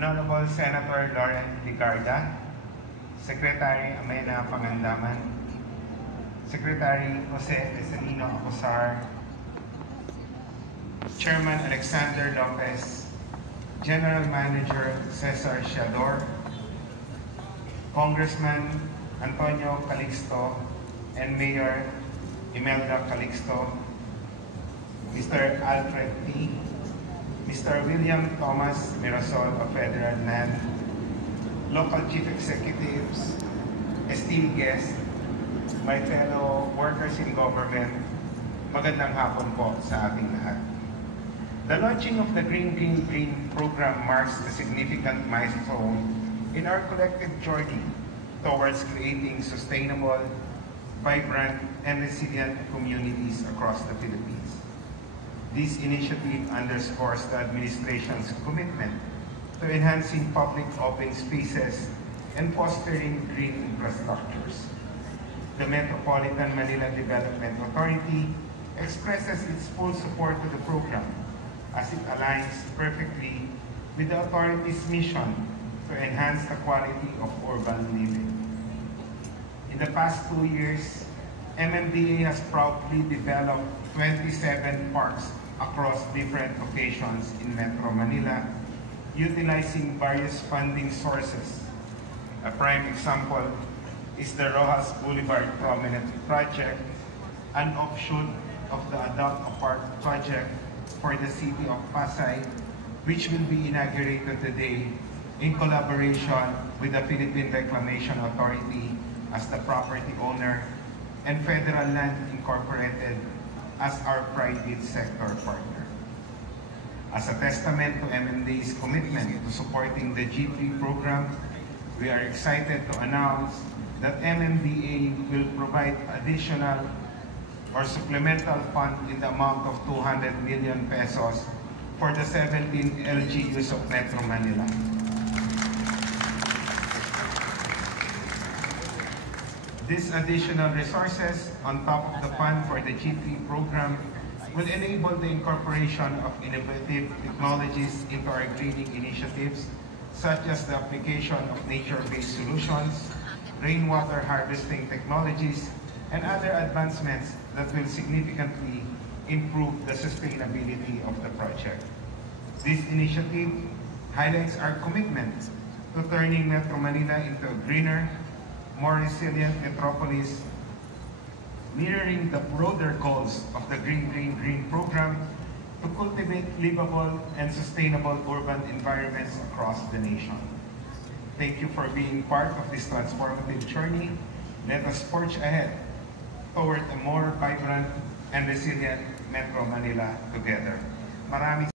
Honorable Senator Lauren Ligarda, Secretary Amena Pangandaman, Secretary Jose Esanino Acosar, Chairman Alexander Lopez, General Manager Cesar Siador, Congressman Antonio Calixto, and Mayor Imelda Calixto, Mr. Alfred T., Mr. William Thomas Mirasol of Federal Land, local chief executives, esteemed guests, my fellow workers in government, magandang hapon po sa ating lahat. The launching of the Green Green Green program marks a significant milestone in our collective journey towards creating sustainable, vibrant, and resilient communities across the Philippines. This initiative underscores the administration's commitment to enhancing public open spaces and fostering green infrastructures. The Metropolitan Manila Development Authority expresses its full support to the program as it aligns perfectly with the authority's mission to enhance the quality of urban living. In the past 2 years, MMDA has proudly developed 27 parks across different locations in Metro Manila, utilizing various funding sources. A prime example is the Rojas Boulevard Promenade Project, an offshoot of the Adopt a Park project for the city of Pasay, which will be inaugurated today in collaboration with the Philippine Reclamation Authority as the property owner and Federal Land Incorporated as our private sector partner. As a testament to MMDA's commitment to supporting the G3 program, we are excited to announce that MMDA will provide additional or supplemental fund in the amount of 200 million pesos for the 17 LGUs of Metro Manila. These additional resources on top of the fund for the G3 program will enable the incorporation of innovative technologies into our greening initiatives, such as the application of nature-based solutions, rainwater harvesting technologies, and other advancements that will significantly improve the sustainability of the project. This initiative highlights our commitment to turning Metro Manila into a greener, more resilient metropolis, mirroring the broader goals of the Green Green Green program to cultivate livable and sustainable urban environments across the nation. Thank you for being part of this transformative journey. Let us forge ahead toward a more vibrant and resilient Metro Manila together. Maraming